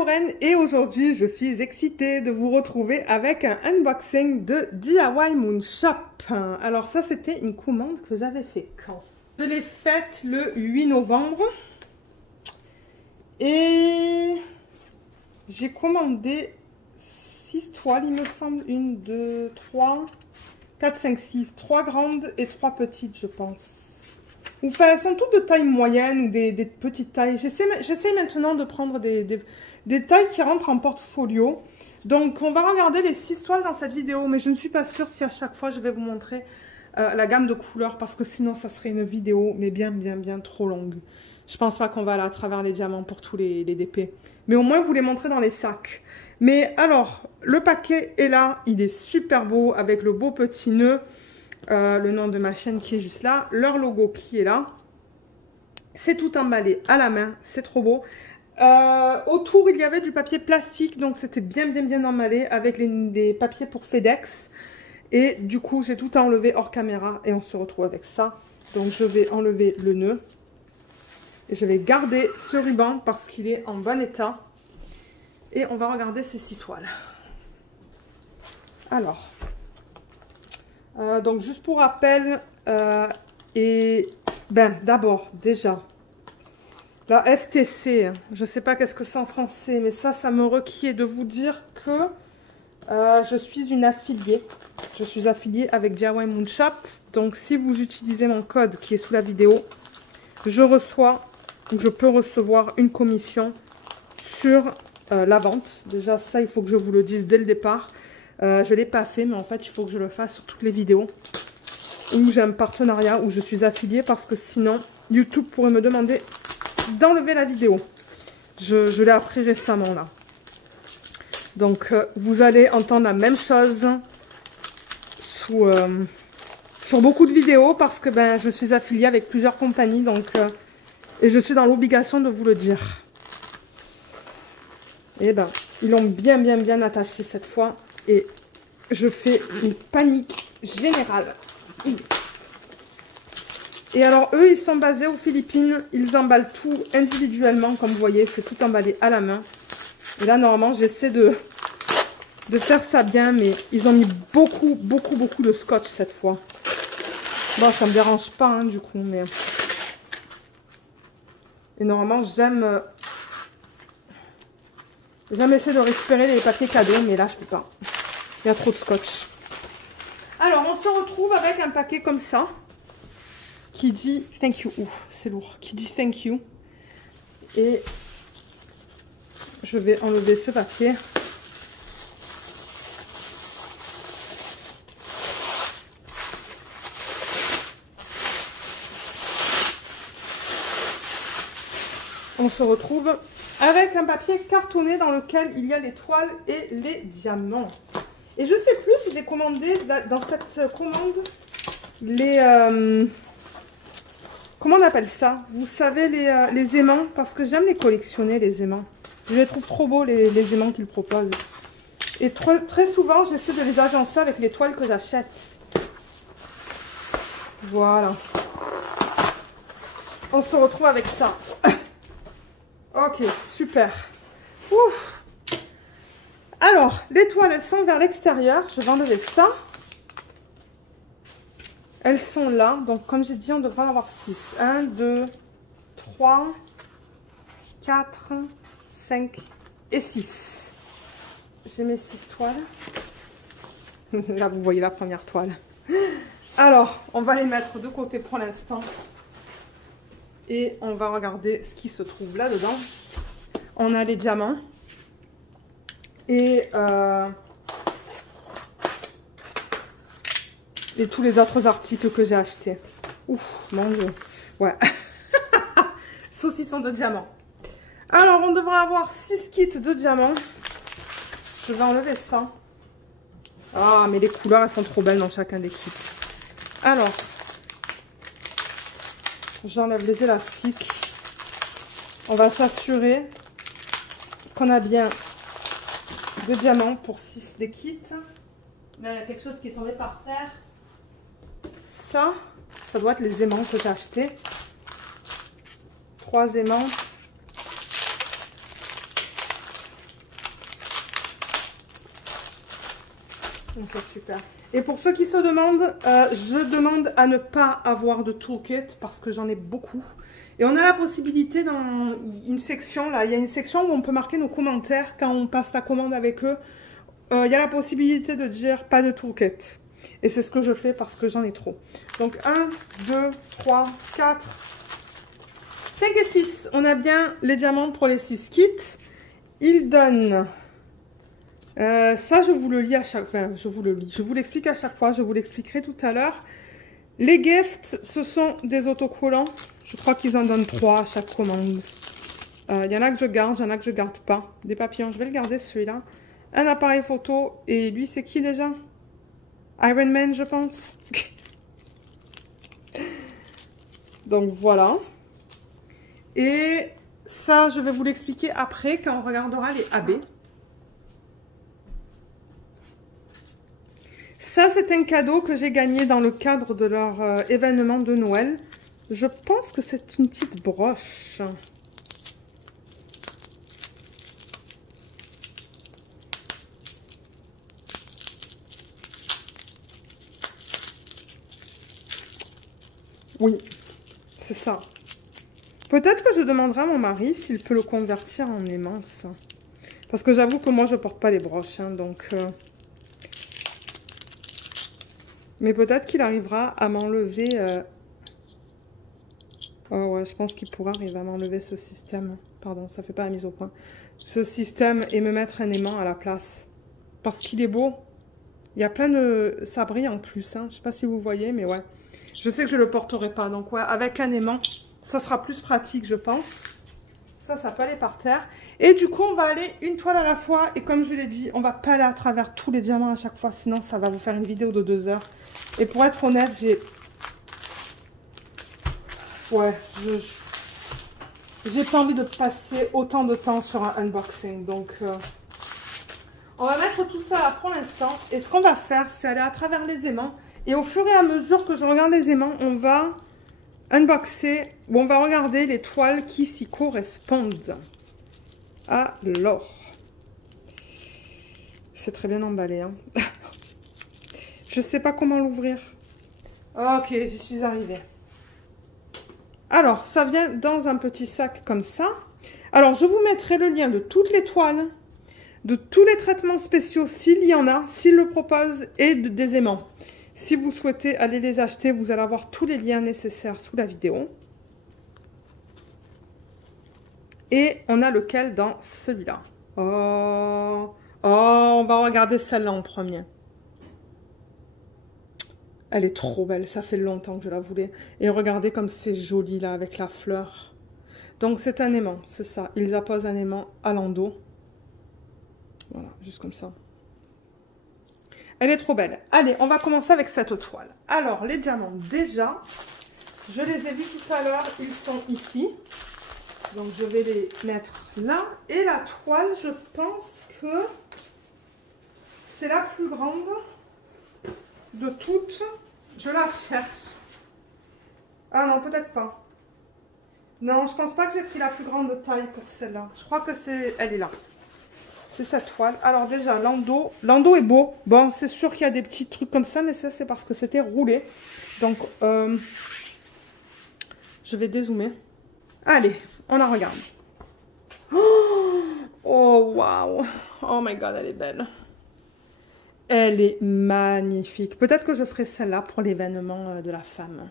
Lorraine et aujourd'hui je suis excitée de vous retrouver avec un unboxing de DIY Moon Shop. Alors ça c'était une commande que j'avais fait quand? Je l'ai faite le 8 novembre et j'ai commandé 6 toiles il me semble, 1, 2, 3, 4, 5, 6, 3 grandes et 3 petites je pense. Enfin, elles sont toutes de taille moyenne ou des petites tailles. J'essaie maintenant de prendre des tailles qui rentrent en portfolio. Donc, on va regarder les 6 toiles dans cette vidéo. Mais je ne suis pas sûre si à chaque fois, je vais vous montrer la gamme de couleurs. Parce que sinon, ça serait une vidéo, mais bien trop longue. Je pense pas qu'on va aller à travers les diamants pour tous les DP. Mais au moins, vous les montrer dans les sacs. Mais alors, le paquet est là. Il est super beau avec le beau petit nœud. Le nom de ma chaîne qui est juste là, leur logo qui est là, c'est tout emballé à la main, c'est trop beau. Autour il y avait du papier plastique, donc c'était bien emballé avec les papiers pour FedEx, et du coup c'est tout à enlever hors caméra et on se retrouve avec ça. Donc je vais enlever le nœud et je vais garder ce ruban parce qu'il est en bon état et on va regarder ces 6 toiles. Alors donc juste pour rappel, d'abord déjà la FTC, je sais pas qu'est-ce que c'est en français, mais ça me requiert de vous dire que je suis une affiliée. Je suis affiliée avec DIY Moon Shop, donc si vous utilisez mon code qui est sous la vidéo, je peux recevoir une commission sur la vente. Déjà ça il faut que je vous le dise dès le départ. Je ne l'ai pas fait, mais en fait, il faut que je le fasse sur toutes les vidéos où j'ai un partenariat, où je suis affiliée, parce que sinon, YouTube pourrait me demander d'enlever la vidéo. Je l'ai appris récemment, là. Donc, vous allez entendre la même chose sur beaucoup de vidéos, parce que je suis affiliée avec plusieurs compagnies, donc, et je suis dans l'obligation de vous le dire. Et ils l'ont bien attaché cette fois. Et je fais une panique générale. Et alors, eux, ils sont basés aux Philippines. Ils emballent tout individuellement. Comme vous voyez, c'est tout emballé à la main. Et là, normalement, j'essaie de faire ça bien. Mais ils ont mis beaucoup de scotch cette fois. Bon, ça me dérange pas, hein, du coup. Mais... Et normalement, j'aime essayer de récupérer les papiers cadeaux. Mais là, je peux pas. Il y a trop de scotch. Alors, on se retrouve avec un paquet comme ça. Qui dit thank you. C'est lourd. Qui dit thank you. Et je vais enlever ce papier. On se retrouve avec un papier cartonné dans lequel il y a les toiles et les diamants. Et je sais plus si j'ai commandé dans cette commande les... comment on appelle ça? Vous savez, les aimants, parce que j'aime les collectionner, les aimants. Je les trouve trop beaux, les aimants qu'ils proposent. Et très souvent, j'essaie de les agencer avec les toiles que j'achète. Voilà. On se retrouve avec ça. Ok, super. Ouf. Alors, les toiles, elles sont vers l'extérieur. Je vais enlever ça. Elles sont là. Donc, comme j'ai dit, on devrait en avoir 6. 1, 2, 3, 4, 5 et 6. J'ai mes 6 toiles. Là, vous voyez la première toile. Alors, on va les mettre de côté pour l'instant. Et on va regarder ce qui se trouve là-dedans. On a les diamants. Et tous les autres articles que j'ai achetés. Ouf, mon Dieu. Ouais. Saucisson de diamants. Alors, on devrait avoir 6 kits de diamants. Je vais enlever ça. Ah, mais les couleurs, elles sont trop belles dans chacun des kits. Alors, j'enlève les élastiques. On va s'assurer qu'on a bien de diamants pour 6 des kits. Là, il y a quelque chose qui est tombé par terre. Ça doit être les aimants que j'ai achetés. 3 aimants. Ok, super. Et pour ceux qui se demandent, je demande à ne pas avoir de toolkit parce que j'en ai beaucoup. Et on a la possibilité dans une section, là, il y a une section où on peut marquer nos commentaires quand on passe la commande avec eux. Il y a la possibilité de dire pas de toolkit. Et c'est ce que je fais parce que j'en ai trop. Donc 1, 2, 3, 4, 5 et 6. On a bien les diamants pour les 6 kits. Ils donnent... ça, je vous le lis à chaque fois. Enfin, je vous le lis. Je vous l'explique à chaque fois. Je vous l'expliquerai tout à l'heure. Les gifts, ce sont des autocollants. Je crois qu'ils en donnent 3 à chaque commande. Il y en a que je garde, il y en a que je garde pas. Des papillons, je vais le garder celui-là. Un appareil photo. Et lui, c'est qui déjà? Iron Man, je pense. Donc voilà. Et ça, je vais vous l'expliquer après quand on regardera les AB. Ça, c'est un cadeau que j'ai gagné dans le cadre de leur événement de Noël. Je pense que c'est une petite broche. Oui, c'est ça. Peut-être que je demanderai à mon mari s'il peut le convertir en aimant ça. Parce que j'avoue que moi, je porte pas les broches, hein, donc... Mais peut-être qu'il arrivera à m'enlever... Oh ouais, je pense qu'il pourra arriver à m'enlever ce système. Pardon, ça fait pas la mise au point. Ce système et me mettre un aimant à la place. Parce qu'il est beau. Il y a plein de... Ça brille en plus, hein. Je sais pas si vous voyez, mais ouais. Je sais que je le porterai pas. Donc ouais, avec un aimant, ça sera plus pratique, je pense. Ça peut aller par terre. Et du coup, on va aller une toile à la fois. Et comme je l'ai dit, on va pas aller à travers tous les diamants à chaque fois. Sinon, ça va vous faire une vidéo de 2 heures. Et pour être honnête, ouais, j'ai pas envie de passer autant de temps sur un unboxing. Donc, on va mettre tout ça là pour l'instant. Et ce qu'on va faire, c'est aller à travers les aimants. Et au fur et à mesure que je regarde les aimants, on va unboxer, ou on va regarder les toiles qui s'y correspondent. Alors, c'est très bien emballé, hein. Je sais pas comment l'ouvrir. Ok, j'y suis arrivée. Alors, ça vient dans un petit sac comme ça. Alors, je vous mettrai le lien de toutes les toiles, de tous les traitements spéciaux, s'il y en a, s'ils le proposent, et des aimants. Si vous souhaitez aller les acheter, vous allez avoir tous les liens nécessaires sous la vidéo. Et on a lequel dans celui-là. Oh, on va regarder celle-là en premier. Elle est trop belle, ça fait longtemps que je la voulais. Et regardez comme c'est joli là avec la fleur. Donc c'est un aimant, c'est ça. Ils apposent un aimant à l'endos. Voilà, juste comme ça. Elle est trop belle. Allez, on va commencer avec cette toile. Alors, les diamants, déjà, je les ai vus tout à l'heure, ils sont ici. Donc, je vais les mettre là. Et la toile, je pense que c'est la plus grande de toutes. Je la cherche. Ah non, peut-être pas. Non, je pense pas que j'ai pris la plus grande taille pour celle-là. Je crois que c'est... Elle est là. C'est cette toile. Alors déjà, l'endos. L'endos est beau. Bon, c'est sûr qu'il y a des petits trucs comme ça, mais ça, c'est parce que c'était roulé. Donc, je vais dézoomer. Allez, on la regarde. Oh, waouh. Oh my God, elle est belle. Elle est magnifique. Peut-être que je ferai celle-là pour l'événement de la femme.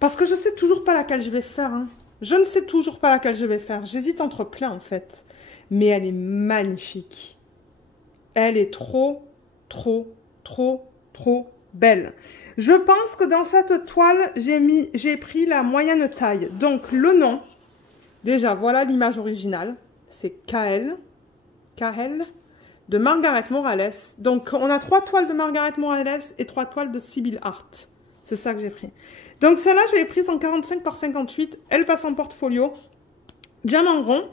Parce que je ne sais toujours pas laquelle je vais faire. Hein. Je ne sais toujours pas laquelle je vais faire. J'hésite entre plein, en fait. Mais elle est magnifique. Elle est trop, trop, trop, trop belle. Je pense que dans cette toile, j'ai pris la moyenne taille. Donc, le nom, déjà, voilà l'image originale. C'est KL de Margaret Morales. Donc, on a 3 toiles de Margaret Morales et 3 toiles de Sybil Hart. C'est ça que j'ai pris. Donc, celle-là, je l'ai prise en 45 par 58. Elle passe en portfolio. Diamant rond.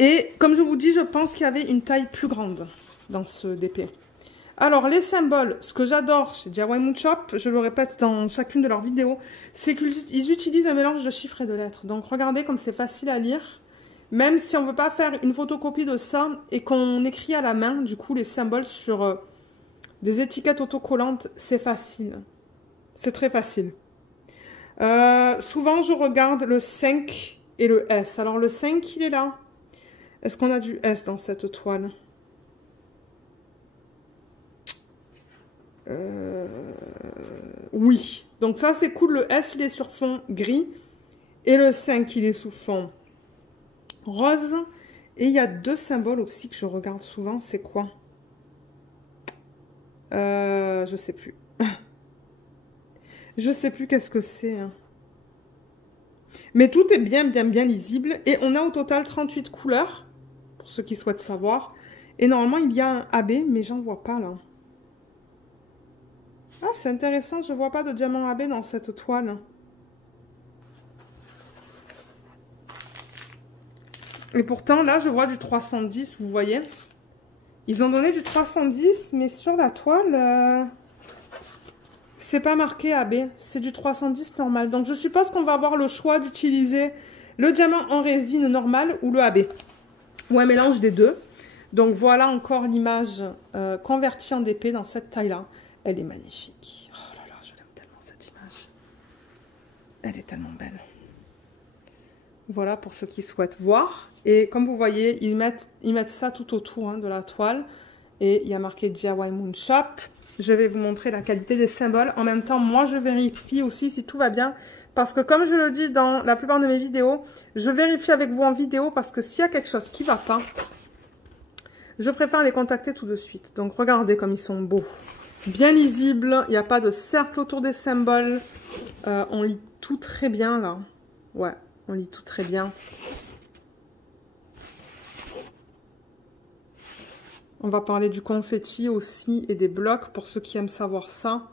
Et comme je vous dis, je pense qu'il y avait une taille plus grande dans ce DP. Alors, les symboles, ce que j'adore chez DIY Moon Shop, je le répète dans chacune de leurs vidéos, c'est qu'ils utilisent un mélange de chiffres et de lettres. Donc, regardez comme c'est facile à lire. Même si on ne veut pas faire une photocopie de ça et qu'on écrit à la main, du coup, les symboles sur Des étiquettes autocollantes, c'est facile. C'est très facile. Souvent, je regarde le 5 et le S. Alors, le 5, il est là. Est-ce qu'on a du S dans cette toile? Oui. Donc, ça, c'est cool. Le S, il est sur fond gris. Et le 5, il est sous fond rose. Et il y a deux symboles aussi que je regarde souvent. C'est quoi? Je sais plus. Je sais plus qu'est-ce que c'est. Hein. Mais tout est bien lisible. Et on a au total 38 couleurs, pour ceux qui souhaitent savoir. Et normalement, il y a un AB, mais j'en vois pas là. Ah, c'est intéressant, je vois pas de diamant AB dans cette toile. Et pourtant, là, je vois du 310, vous voyez. Ils ont donné du 310, mais sur la toile... c'est pas marqué AB, c'est du 310 normal. Donc je suppose qu'on va avoir le choix d'utiliser le diamant en résine normale ou le AB. Ou un mélange des deux. Donc voilà encore l'image convertie en DP dans cette taille-là. Elle est magnifique. Oh là là, je l'aime tellement cette image. Elle est tellement belle. Voilà pour ceux qui souhaitent voir. Et comme vous voyez, ils mettent ça tout autour hein, de la toile. Et il y a marqué DIY Moon Shop. Je vais vous montrer la qualité des symboles. En même temps, moi, je vérifie aussi si tout va bien. Parce que comme je le dis dans la plupart de mes vidéos, je vérifie avec vous en vidéo parce que s'il y a quelque chose qui ne va pas, je préfère les contacter tout de suite. Donc, regardez comme ils sont beaux. Bien lisibles. Il n'y a pas de cercle autour des symboles. On lit tout très bien, là. Ouais, on lit tout très bien. On va parler du confetti aussi et des blocs pour ceux qui aiment savoir ça.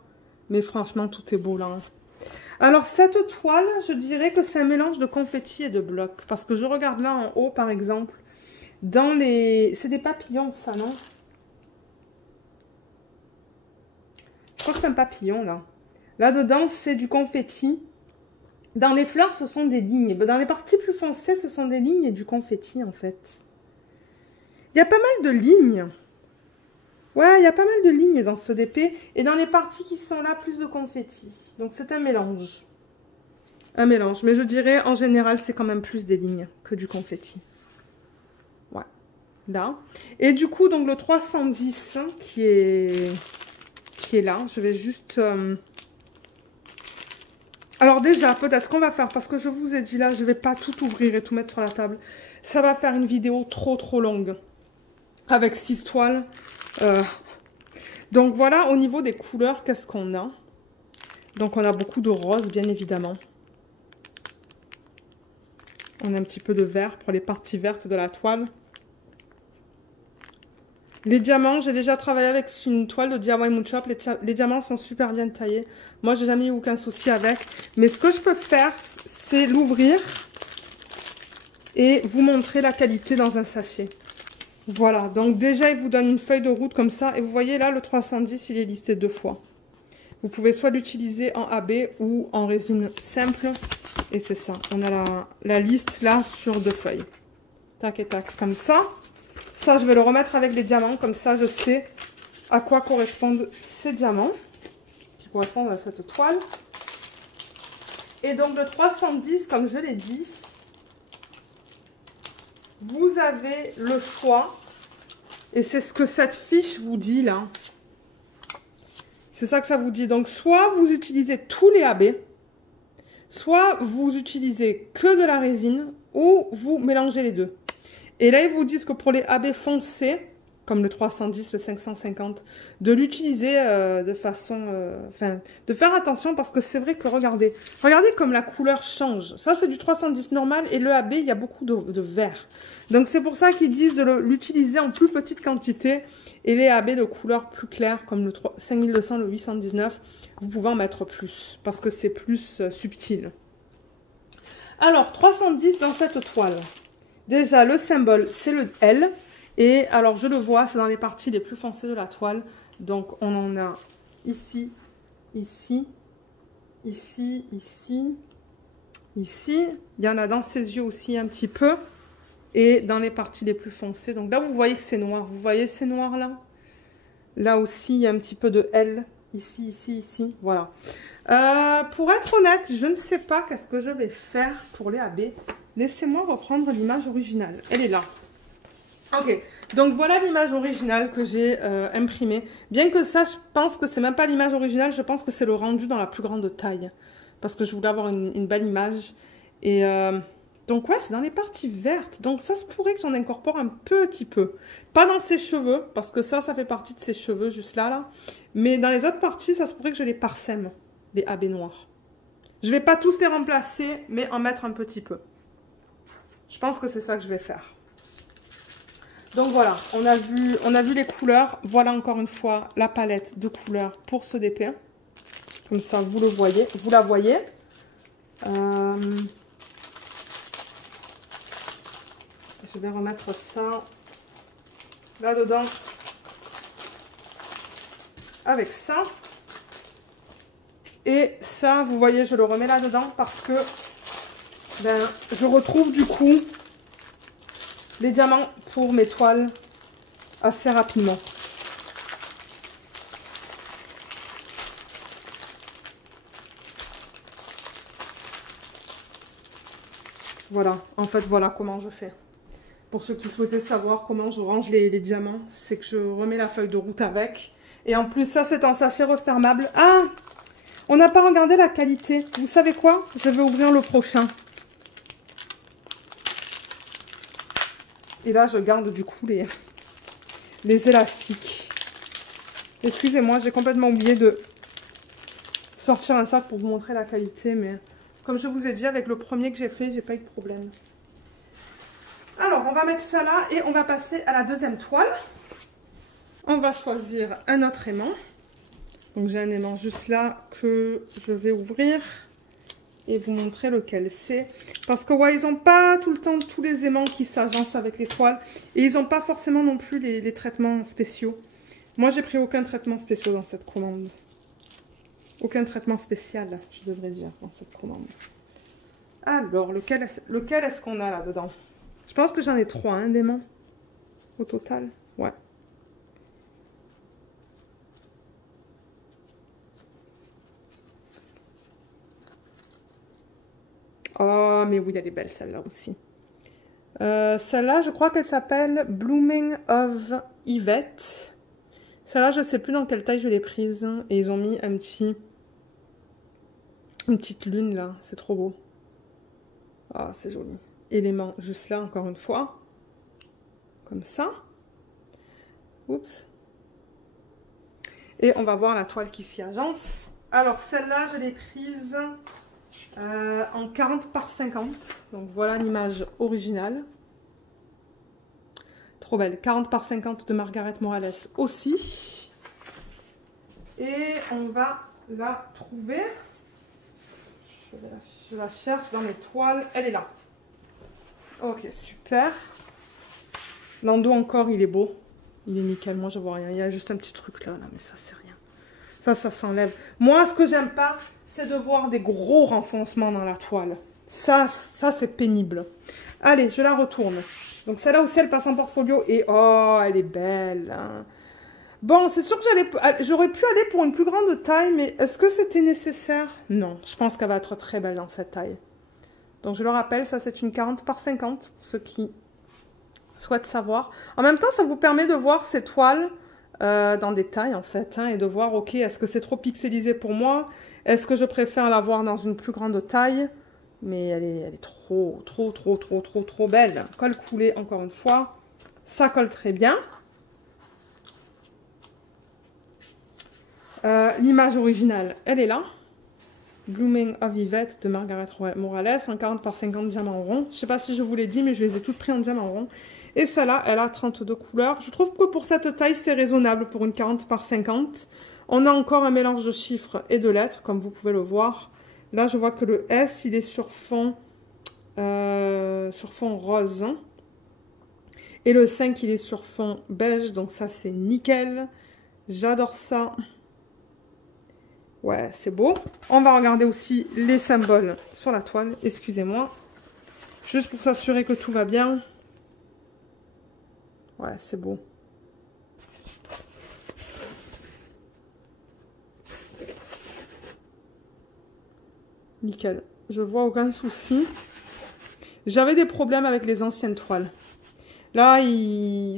Mais franchement, tout est beau là. Hein. Alors, cette toile, je dirais que c'est un mélange de confetti et de blocs. Parce que je regarde là en haut, par exemple, dans les... C'est des papillons, ça, non? Je crois que c'est un papillon, là. Là-dedans, c'est du confetti. Dans les fleurs, ce sont des lignes. Dans les parties plus foncées, ce sont des lignes et du confetti, en fait. Il y a pas mal de lignes. Ouais, il y a pas mal de lignes dans ce DP. Et dans les parties qui sont là, plus de confetti. Donc, c'est un mélange. Un mélange. Mais je dirais, en général, c'est quand même plus des lignes que du confetti. Ouais. Là. Et du coup, donc, le 310 qui est là. Je vais juste... Alors déjà, peut-être ce qu'on va faire, parce que je vous ai dit là, je ne vais pas tout ouvrir et tout mettre sur la table. Ça va faire une vidéo trop longue. Avec 6 toiles. Donc voilà, au niveau des couleurs, qu'est-ce qu'on a? Donc on a beaucoup de rose, bien évidemment. On a un petit peu de vert pour les parties vertes de la toile. Les diamants, j'ai déjà travaillé avec une toile de DIY Moon Shop. Les diamants sont super bien taillés. Moi, j'ai jamais eu aucun souci avec. Mais ce que je peux faire, c'est l'ouvrir et vous montrer la qualité dans un sachet. Voilà, donc déjà, il vous donne une feuille de route comme ça. Et vous voyez là, le 310, il est listé 2 fois. Vous pouvez soit l'utiliser en AB ou en résine simple. Et c'est ça, on a la liste là sur 2 feuilles. Tac et tac, comme ça. Ça, je vais le remettre avec les diamants. Comme ça, je sais à quoi correspondent ces diamants. Qui correspondent à cette toile. Et donc, le 310, comme je l'ai dit, vous avez le choix. Et c'est ce que cette fiche vous dit là. C'est ça que ça vous dit. Donc, soit vous utilisez tous les AB, soit vous utilisez que de la résine, ou vous mélangez les deux. Et là, ils vous disent que pour les AB foncés, comme le 310, le 550, de l'utiliser de façon... de faire attention parce que c'est vrai que, regardez comme la couleur change. Ça, c'est du 310 normal et le AB, il y a beaucoup de vert. Donc, c'est pour ça qu'ils disent de l'utiliser en plus petite quantité. Et les AB de couleur plus claire, comme le 5200, le 819, vous pouvez en mettre plus parce que c'est plus subtil. Alors, 310 dans cette toile. Déjà, le symbole, c'est le L. Et alors, je le vois, c'est dans les parties les plus foncées de la toile. Donc, on en a ici, ici, ici, ici, ici. Il y en a dans ses yeux aussi un petit peu. Et dans les parties les plus foncées. Donc là, vous voyez que c'est noir. Vous voyez ces noirs là? Là aussi, il y a un petit peu de L. Ici, ici, ici. Voilà. Pour être honnête, je ne sais pas qu'est-ce que je vais faire pour les AB. Laissez-moi reprendre l'image originale. Elle est là. Ok. Donc, voilà l'image originale que j'ai imprimée. Bien que ça, je pense que c'est même pas l'image originale. Je pense que c'est le rendu dans la plus grande taille. Parce que je voulais avoir une belle image. Et... donc ouais, c'est dans les parties vertes. Donc ça se pourrait que j'en incorpore un petit peu. Pas dans ses cheveux, parce que ça fait partie de ses cheveux, juste là. Mais dans les autres parties, ça se pourrait que je les parsème, les AB noirs. Je vais pas tous les remplacer, mais en mettre un petit peu. Je pense que c'est ça que je vais faire. Donc voilà, on a vu les couleurs. Voilà encore une fois la palette de couleurs pour ce DP. Comme ça, vous le voyez, vous la voyez. Je vais remettre ça là-dedans avec ça. Et ça, vous voyez, je le remets là-dedans parce que ben, je retrouve du coup les diamants pour mes toiles assez rapidement. Voilà, en fait, voilà comment je fais. Pour ceux qui souhaitaient savoir comment je range les diamants, c'est que je remets la feuille de route avec. Et en plus, ça, c'est un sachet refermable. Ah! On n'a pas regardé la qualité. Vous savez quoi? Je vais ouvrir le prochain. Et là, je garde du coup les élastiques. Excusez-moi, j'ai complètement oublié de sortir un sac pour vous montrer la qualité. Mais comme je vous ai dit, avec le premier que j'ai fait, j'ai pas eu de problème. Alors, on va mettre ça là et on va passer à la deuxième toile. On va choisir un autre aimant. Donc, j'ai un aimant juste là que je vais ouvrir et vous montrer lequel c'est. Parce que, ouais, ils n'ont pas tout le temps tous les aimants qui s'agencent avec les toiles. Et ils n'ont pas forcément non plus les traitements spéciaux. Moi, j'ai pris aucun traitement spécial dans cette commande. Aucun traitement spécial, je devrais dire, dans cette commande. Alors, lequel est-ce qu'on a là-dedans? Je pense que j'en ai 3, hein, d'aimants. Au total, ouais. Oh, mais oui, elle est belle, celle-là aussi. Celle-là, je crois qu'elle s'appelle Blooming of Yvette. Celle-là, je ne sais plus dans quelle taille je l'ai prise. Et ils ont mis une petite lune, là. C'est trop beau. Ah, c'est joli. Élément juste là, encore une fois. Comme ça. Oups. Et on va voir la toile qui s'y agence. Alors, celle-là, je l'ai prise en 40 par 50. Donc, voilà l'image originale. Trop belle. 40 par 50 de Margaret Morales aussi. Et on va la trouver. Je la cherche dans mes toiles. Elle est là. Ok, super. L'endos encore, il est beau. Il est nickel. Moi, je vois rien. Il y a juste un petit truc là, mais ça, c'est rien. Ça s'enlève. Moi, ce que j'aime pas, c'est de voir des gros renfoncements dans la toile. Ça c'est pénible. Allez, je la retourne. Donc, celle-là aussi, elle passe en portfolio. Et oh, elle est belle. Hein. Bon, c'est sûr que j'aurais pu aller pour une plus grande taille, mais est-ce que c'était nécessaire? Non, je pense qu'elle va être très belle dans cette taille. Donc, je le rappelle, ça, c'est une 40 par 50, pour ceux qui souhaitent savoir. En même temps, ça vous permet de voir ces toiles dans des tailles, en fait, hein, et de voir, ok, est-ce que c'est trop pixelisé pour moi? Est-ce que je préfère l'avoir dans une plus grande taille? Mais elle est trop belle. Colle coulé, encore une fois. Ça colle très bien. L'image originale, elle est là. Blooming of Yvette de Margaret Morales, en 40 par 50 diamants rond. Je ne sais pas si je vous l'ai dit, mais je les ai toutes prises en diamant rond. Et celle-là, elle a 32 couleurs. Je trouve que pour cette taille, c'est raisonnable pour une 40 par 50. On a encore un mélange de chiffres et de lettres, comme vous pouvez le voir. Là, je vois que le S, il est sur fond rose. Et le 5, il est sur fond beige, donc ça, c'est nickel. J'adore ça. Ouais, c'est beau. On va regarder aussi les symboles sur la toile. Excusez-moi. Juste pour s'assurer que tout va bien. Ouais, c'est beau. nickel. Je vois aucun souci. J'avais des problèmes avec les anciennes toiles. Là,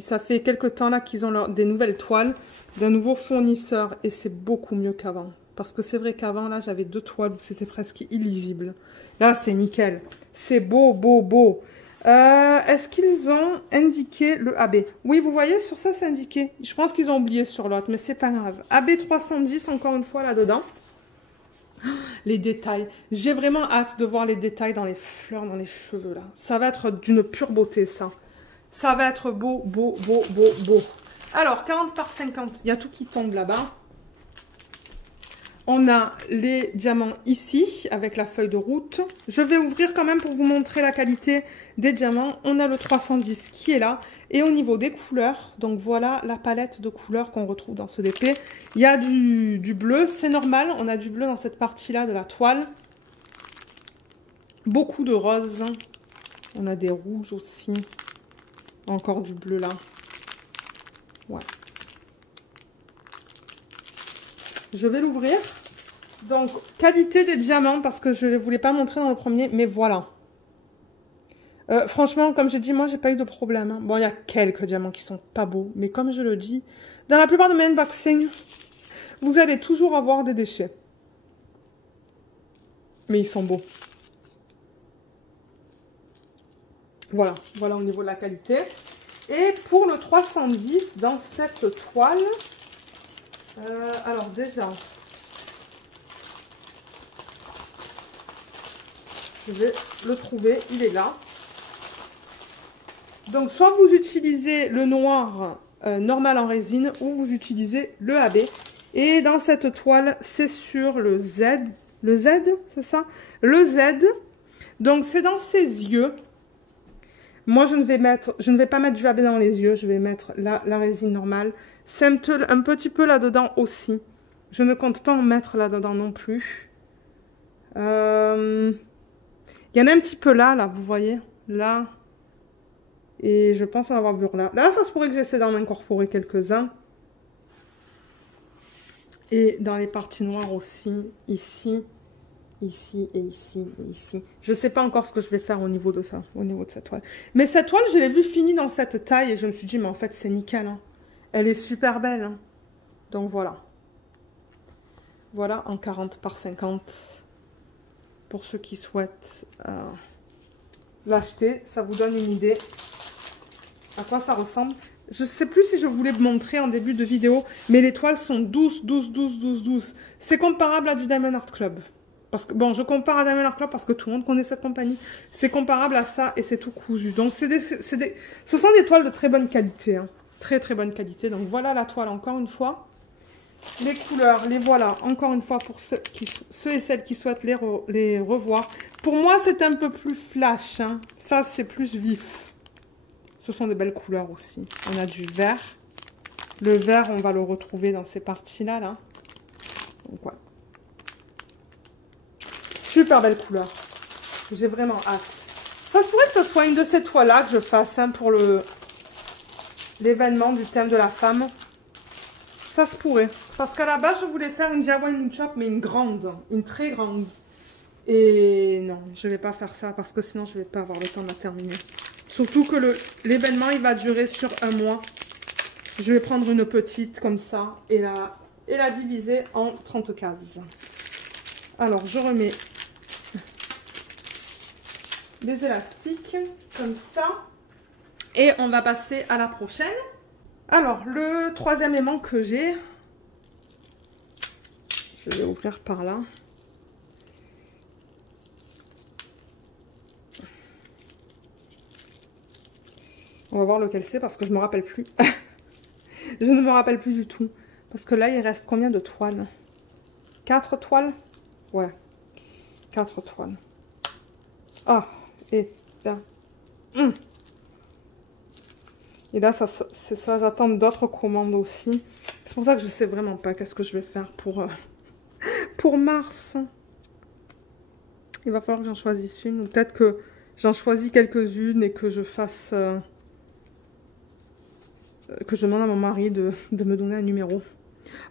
ça fait quelques temps là qu'ils ont des nouvelles toiles d'un nouveau fournisseur et c'est beaucoup mieux qu'avant. Parce que c'est vrai qu'avant, là, j'avais 2 toiles où c'était presque illisible. Là, c'est nickel. C'est beau, beau, beau. Est-ce qu'ils ont indiqué le AB? Oui, vous voyez, sur ça, c'est indiqué. Je pense qu'ils ont oublié sur l'autre, mais c'est pas grave. AB 310, encore une fois, là-dedans. Les détails. J'ai vraiment hâte de voir les détails dans les fleurs, dans les cheveux, là. Ça va être d'une pure beauté, ça. Ça va être beau, beau, beau, beau, beau. Alors, 40 par 50, il y a tout qui tombe là-bas. On a les diamants ici, avec la feuille de route. Je vais ouvrir quand même pour vous montrer la qualité des diamants. On a le 310 qui est là. Et au niveau des couleurs, donc voilà la palette de couleurs qu'on retrouve dans ce DP. Il y a du bleu, c'est normal. On a du bleu dans cette partie-là de la toile. Beaucoup de rose. On a des rouges aussi. Encore du bleu là. Ouais. Je vais l'ouvrir. Donc, qualité des diamants, parce que je ne voulais pas montrer dans le premier, mais voilà. Franchement, comme j'ai dit, moi, j'ai pas eu de problème. Hein. Bon, il y a quelques diamants qui sont pas beaux, mais comme je le dis, dans la plupart de mes unboxings, vous allez toujours avoir des déchets. Mais ils sont beaux. Voilà, voilà au niveau de la qualité. Et pour le 310, dans cette toile, alors déjà, je vais le trouver, il est là. Donc, soit vous utilisez le noir normal en résine, ou vous utilisez le AB. Et dans cette toile, c'est sur le Z. Le Z, c'est ça? Le Z. Donc, c'est dans ses yeux. Moi, je ne vais pas mettre du AB dans les yeux. Je vais mettre la résine normale. C'est un petit peu là-dedans aussi. Je ne compte pas en mettre là-dedans non plus. Il y en a un petit peu là, vous voyez. Là. Et je pense en avoir vu là. Là, ça se pourrait que j'essaie d'en incorporer quelques-uns. Et dans les parties noires aussi. Ici, ici et ici et ici. Je ne sais pas encore ce que je vais faire au niveau de ça. Au niveau de cette toile. Mais cette toile, je l'ai vue finie dans cette taille. Et je me suis dit, mais en fait, c'est nickel. Hein. Elle est super belle. Hein. Donc voilà. Voilà en 40 par 50. Pour ceux qui souhaitent l'acheter. Ça vous donne une idée. À quoi ça ressemble. Je ne sais plus si je voulais vous montrer en début de vidéo, mais les toiles sont douces, douces, douces, douces, douces. C'est comparable à du Diamond Art Club. Parce que, bon, je compare à Diamond Art Club parce que tout le monde connaît cette compagnie. C'est comparable à ça et c'est tout cousu. Donc, ce sont des toiles de très bonne qualité. Hein. Très, très bonne qualité. Donc, voilà la toile encore une fois. Les couleurs, les voilà encore une fois pour ceux et celles qui souhaitent les revoir. Pour moi, c'est un peu plus flash. Hein. Ça, c'est plus vif. Ce sont des belles couleurs aussi. On a du vert. Le vert, on va le retrouver dans ces parties-là. Là. Donc, ouais. Super belle couleur. J'ai vraiment hâte. Ça se pourrait que ce soit une de ces toiles-là que je fasse hein, pour l'événement du thème de la femme. Ça se pourrait. Parce qu'à la base, je voulais faire une DIY Moon Shop, mais une grande. Une très grande. Et non, je ne vais pas faire ça parce que sinon, je ne vais pas avoir le temps de la terminer. Surtout que l'événement, il va durer sur un mois. Je vais prendre une petite comme ça et la diviser en 30 cases. Alors, je remets les élastiques comme ça. Et on va passer à la prochaine. Alors, le troisième aimant que j'ai, je vais ouvrir par là. On va voir lequel c'est parce que je ne me rappelle plus. Je ne me rappelle plus du tout. Parce que là, il reste combien de toiles? 4 toiles? Ouais. 4 toiles. Ah, et là. Et là, c'est ça, j'attends d'autres commandes aussi. C'est pour ça que je ne sais vraiment pas qu'est-ce que je vais faire pour mars. Il va falloir que j'en choisisse une. Ou peut-être que j'en choisis quelques-unes et que je fasse... que je demande à mon mari de me donner un numéro.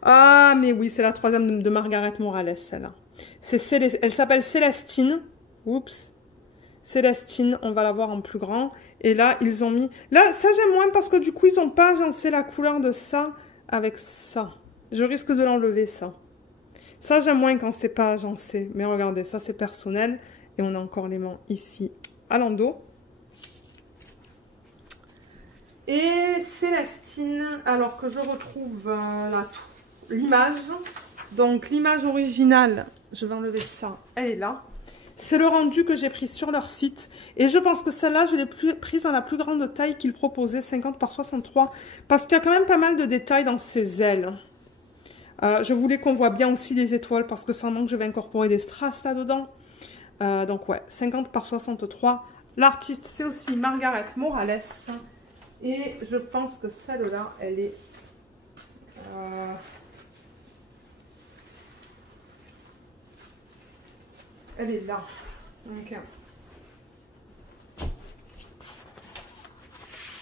Ah, mais oui, c'est la troisième de Margaret Morales, celle-là. Elle s'appelle Célestine. Oups. Célestine, on va la voir en plus grand. Et là, ils ont mis... Là, ça j'aime moins parce que du coup, ils n'ont pas agencé la couleur de ça avec ça. Je risque de l'enlever, ça. Ça, j'aime moins quand c'est pas agencé. Mais regardez, ça c'est personnel. Et on a encore l'aimant ici à l'endos. Et Célestine, alors que je retrouve l'image. Donc l'image originale, je vais enlever ça, elle est là. C'est le rendu que j'ai pris sur leur site. Et je pense que celle-là, je l'ai prise dans la plus grande taille qu'ils proposaient, 50 par 63. Parce qu'il y a quand même pas mal de détails dans ses ailes. Je voulais qu'on voit bien aussi les étoiles parce que sans manque, je vais incorporer des strass là-dedans. Donc ouais, 50 par 63. L'artiste, c'est aussi Margaret Morales. Et je pense que celle-là, elle est... elle est là. Ok.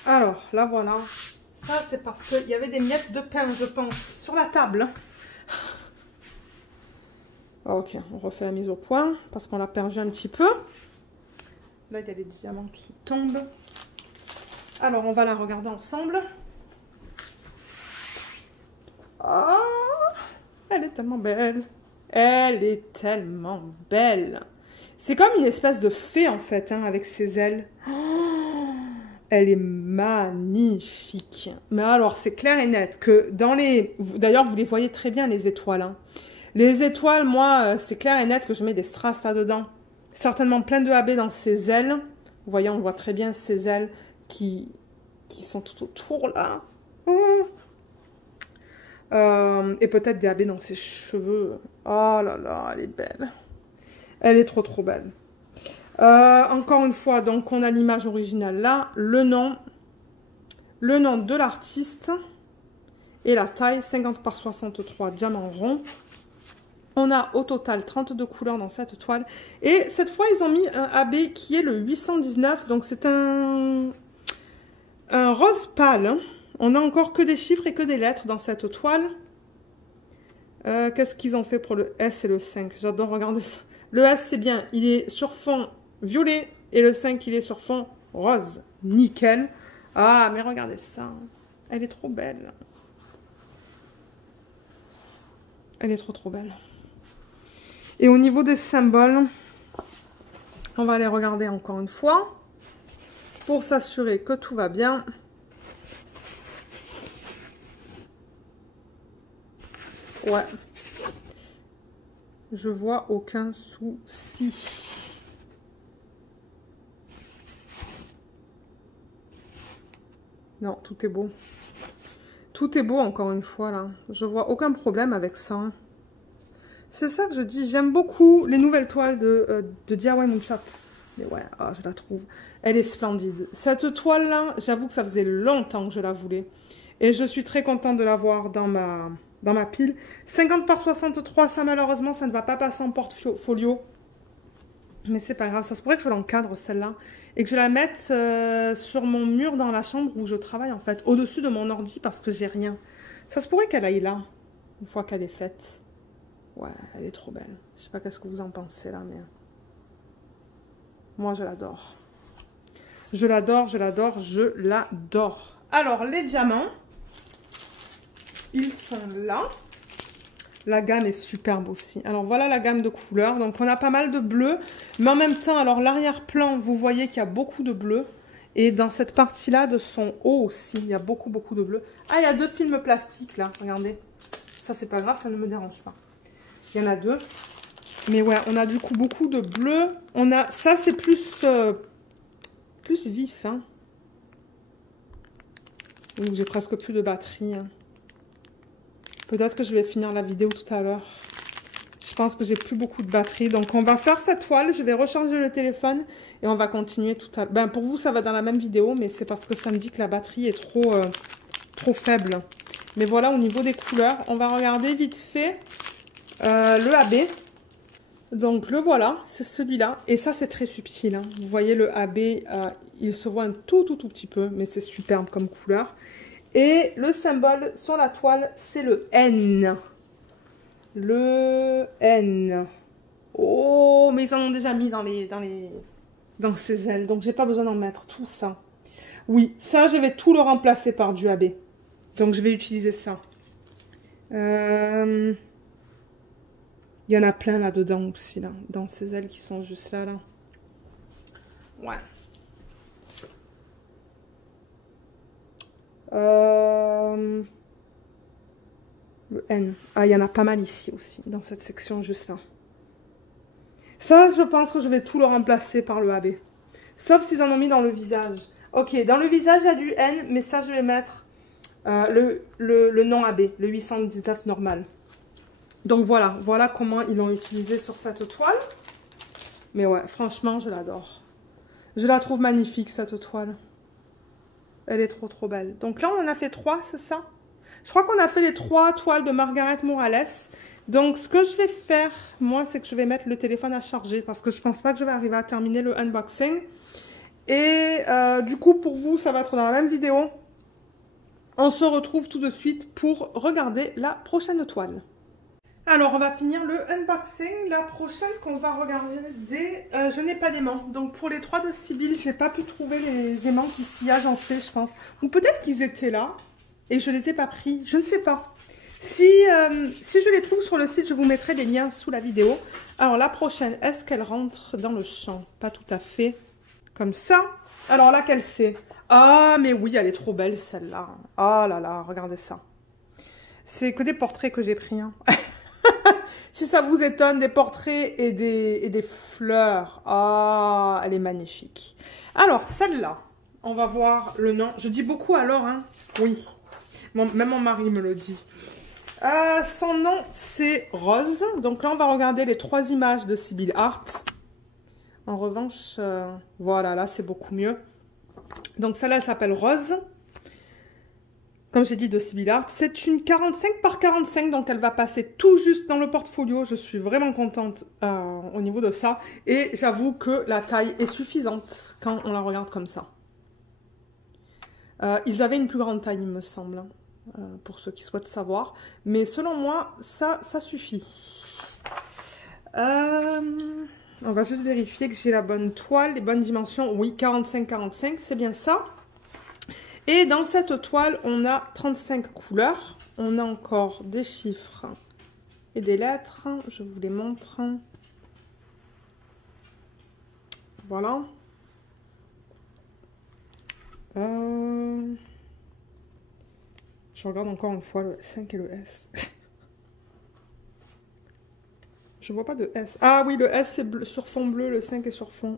Alors, là voilà. Ça, c'est parce qu'il y avait des miettes de pain, je pense, sur la table. Ok, on refait la mise au point parce qu'on l'a perdu un petit peu. Là, il y a les diamants qui tombent. Alors, on va la regarder ensemble. Ah, elle est tellement belle. Elle est tellement belle. C'est comme une espèce de fée, en fait, hein, avec ses ailes. Oh, elle est magnifique. Mais alors, c'est clair et net que dans les... D'ailleurs, vous les voyez très bien, les étoiles. Hein. Les étoiles, moi, c'est clair et net que je mets des strass là-dedans. Certainement plein de AB dans ses ailes. Vous voyez, on voit très bien ses ailes qui sont tout autour, là. Oh. Et peut-être des AB dans ses cheveux. Oh là là, elle est belle. Elle est trop trop belle. Encore une fois, donc on a l'image originale là, le nom de l'artiste et la taille 50 par 63 diamants ronds. On a au total 32 couleurs dans cette toile. Et cette fois, ils ont mis un AB qui est le 819. Donc c'est un rose pâle. Hein. On n'a encore que des chiffres et que des lettres dans cette toile. Qu'est-ce qu'ils ont fait pour le S et le 5? J'adore regarder ça. Le S, c'est bien. Il est sur fond violet. Et le 5, il est sur fond rose. Nickel. Ah, mais regardez ça. Elle est trop belle. Elle est trop trop belle. Et au niveau des symboles, on va les regarder encore une fois. Pour s'assurer que tout va bien. Ouais. Je vois aucun souci. Non, tout est beau. Tout est beau encore une fois là. Je vois aucun problème avec ça. C'est ça que je dis. J'aime beaucoup les nouvelles toiles de DIY Moonshop. Mais ouais, oh, je la trouve. Elle est splendide. Cette toile là, j'avoue que ça faisait longtemps que je la voulais. Et je suis très contente de l'avoir dans ma pile. 50 par 63, ça malheureusement, ça ne va pas passer en portfolio. Mais c'est pas grave, ça se pourrait que je l'encadre celle-là. Et que je la mette sur mon mur dans la chambre où je travaille en fait. Au-dessus de mon ordi parce que j'ai rien. Ça se pourrait qu'elle aille là, une fois qu'elle est faite. Ouais, elle est trop belle. Je sais pas qu'est-ce que vous en pensez là, mais... Moi, je l'adore. Je l'adore, je l'adore, je l'adore. Alors, les diamants... Ils sont là. La gamme est superbe aussi. Alors voilà la gamme de couleurs. Donc on a pas mal de bleu. Mais en même temps, alors l'arrière-plan, vous voyez qu'il y a beaucoup de bleu. Et dans cette partie-là de son haut aussi, il y a beaucoup de bleu. Ah, il y a 2 films plastiques là. Regardez. Ça, c'est pas grave, ça ne me dérange pas. Il y en a 2. Mais ouais, on a du coup beaucoup de bleu. On a... Ça, c'est plus vif. Hein. J'ai presque plus de batterie. Hein. Peut-être que je vais finir la vidéo tout à l'heure. Je pense que j'ai plus beaucoup de batterie. Donc, on va faire cette toile. Je vais recharger le téléphone et on va continuer tout à l'heure. Ben, pour vous, ça va dans la même vidéo, mais c'est parce que ça me dit que la batterie est trop faible. Mais voilà, au niveau des couleurs, on va regarder vite fait le AB. Donc, le voilà, c'est celui-là. Et ça, c'est très subtil. Hein. Vous voyez, le AB, il se voit un tout petit peu, mais c'est superbe comme couleur. Et le symbole sur la toile, c'est le N. Le N. Oh, mais ils en ont déjà mis dans ces ailes. Donc, j'ai pas besoin d'en mettre tout ça. Oui, ça, je vais tout le remplacer par du AB. Donc, je vais utiliser ça. Il y en a plein là-dedans aussi, là. Dans ces ailes qui sont juste là, là. Ouais. Le N. Ah, il y en a pas mal ici aussi, dans cette section juste là. Ça, je pense que je vais tout le remplacer par le AB. Sauf s'ils en ont mis dans le visage. Ok, dans le visage, il y a du N, mais ça, je vais mettre le nom AB, le 819 normal. Donc voilà, voilà comment ils l'ont utilisé sur cette toile. Mais ouais, franchement, je l'adore. Je la trouve magnifique, cette toile. Elle est trop, trop belle. Donc là, on en a fait 3, c'est ça? Je crois qu'on a fait les 3 toiles de Margaret Morales. Donc, ce que je vais faire, moi, c'est que je vais mettre le téléphone à charger parce que je pense pas que je vais arriver à terminer le unboxing. Et du coup, pour vous, ça va être dans la même vidéo. On se retrouve tout de suite pour regarder la prochaine toile. Alors, on va finir le unboxing. La prochaine qu'on va regarder, je n'ai pas d'aimants. Donc, pour les 3 de Sybille, je n'ai pas pu trouver les aimants qui s'y agençaient, je pense. Ou peut-être qu'ils étaient là et je ne les ai pas pris. Je ne sais pas. Si je les trouve sur le site, je vous mettrai les liens sous la vidéo. Alors, la prochaine, est-ce qu'elle rentre dans le champ? Pas tout à fait. Comme ça. Alors, laquelle c'est? Ah, mais oui, elle est trop belle, celle-là. Ah là là, regardez ça. C'est que des portraits que j'ai pris, hein. Si ça vous étonne, des portraits et des fleurs. Ah, elle est magnifique. Alors, celle-là, on va voir le nom. Je dis beaucoup alors, hein. Oui. Même mon mari me le dit. Son nom, c'est Rose. Donc là, on va regarder les 3 images de Sybille Art. En revanche, voilà, là, c'est beaucoup mieux. Donc, celle-là, elle s'appelle Rose. Comme j'ai dit, de Sybille Art. C'est une 45 par 45, donc elle va passer tout juste dans le portfolio. Je suis vraiment contente au niveau de ça. Et j'avoue que la taille est suffisante quand on la regarde comme ça. Ils avaient une plus grande taille, il me semble, hein, pour ceux qui souhaitent savoir. Mais selon moi, ça suffit. On va juste vérifier que j'ai la bonne toile, les bonnes dimensions. Oui, 45-45, c'est bien ça. Et dans cette toile, on a 35 couleurs. On a encore des chiffres et des lettres. Je vous les montre. Voilà. Je regarde encore une fois le 5 et le S. Je vois pas de S. Ah oui, le S c'est sur fond bleu, le 5 est sur fond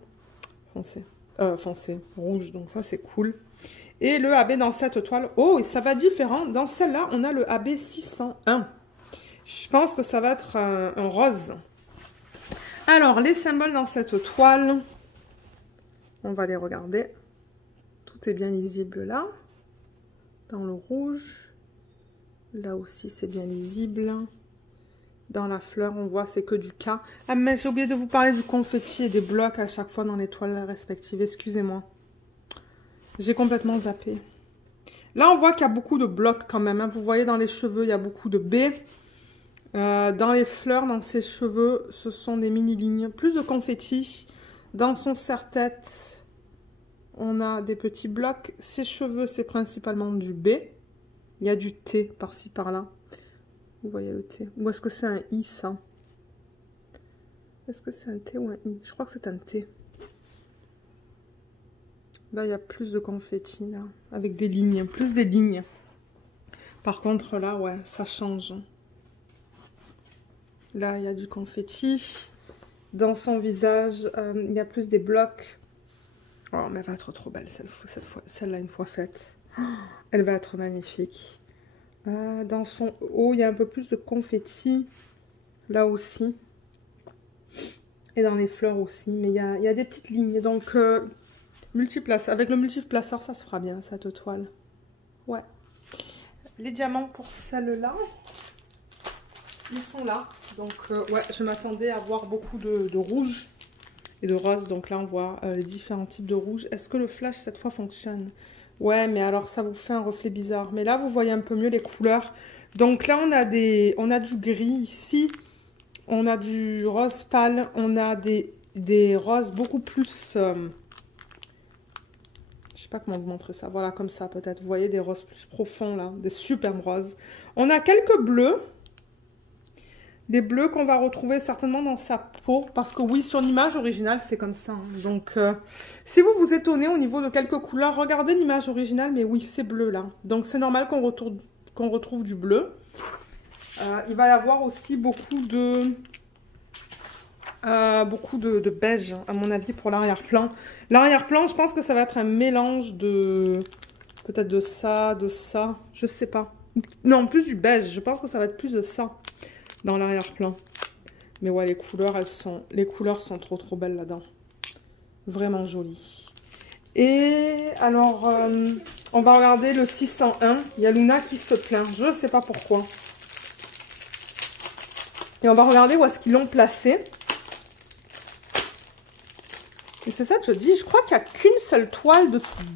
foncé. Foncé, rouge, donc ça c'est cool. Et le AB dans cette toile, oh, ça va différent. Dans celle-là, on a le AB 601. Je pense que ça va être un rose. Alors, les symboles dans cette toile, on va les regarder. Tout est bien lisible là. Dans le rouge, là aussi c'est bien lisible. Dans la fleur, on voit c'est que du K. Ah, mais j'ai oublié de vous parler du confetti et des blocs à chaque fois dans les toiles respectives. Excusez-moi. J'ai complètement zappé. Là, on voit qu'il y a beaucoup de blocs quand même. Hein. Vous voyez, dans les cheveux, il y a beaucoup de B. Dans les fleurs, dans ses cheveux, ce sont des mini-lignes. Plus de confetti. Dans son serre-tête, on a des petits blocs. Ses cheveux, c'est principalement du B. Il y a du T par-ci, par-là. Vous voyez le T. Ou est-ce que c'est un I, ça? Est-ce que c'est un T ou un I? Je crois que c'est un T. Là, il y a plus de confetti, là, avec des lignes, plus des lignes. Par contre, là, ouais, ça change. Là, il y a du confetti. Dans son visage, il y a plus des blocs. Oh, mais elle va être trop belle, celle-là, une fois faite. Oh, elle va être magnifique. Dans son haut, il y a un peu plus de confetti. Là aussi. Et dans les fleurs aussi. Mais il y a des petites lignes. Donc... multiplace. Avec le multiplaceur, ça se fera bien, cette toile. Ouais. Les diamants pour celle-là, ils sont là. Donc, ouais, je m'attendais à voir beaucoup de rouge et de rose. Donc là, on voit les différents types de rouge. Est-ce que le flash, cette fois, fonctionne? Ouais, mais alors, ça vous fait un reflet bizarre. Mais là, vous voyez un peu mieux les couleurs. Donc là, on a du gris ici. on a du rose pâle, on a des roses beaucoup plus... je sais pas comment vous montrer ça. Voilà, comme ça peut-être. Vous voyez des roses plus profonds là, des superbes roses. On a quelques bleus. Des bleus qu'on va retrouver certainement dans sa peau. Parce que oui, sur l'image originale, c'est comme ça. Hein. Donc, si vous vous étonnez au niveau de quelques couleurs, regardez l'image originale. Mais oui, c'est bleu là. Donc, c'est normal qu'on retrouve du bleu. Il va y avoir aussi beaucoup de beige, à mon avis, pour l'arrière-plan. L'arrière-plan, je pense que ça va être un mélange de... Peut-être de ça, je sais pas. Non, plus du beige. Je pense que ça va être plus de ça. Dans l'arrière-plan. Mais ouais, les couleurs sont trop belles là-dedans. Vraiment jolies. Et alors, on va regarder le 601. Il y a Luna qui se plaint. Je ne sais pas pourquoi. Et on va regarder où est-ce qu'ils l'ont placé. Et c'est ça que je dis. Je crois qu'il n'y a qu'une seule toile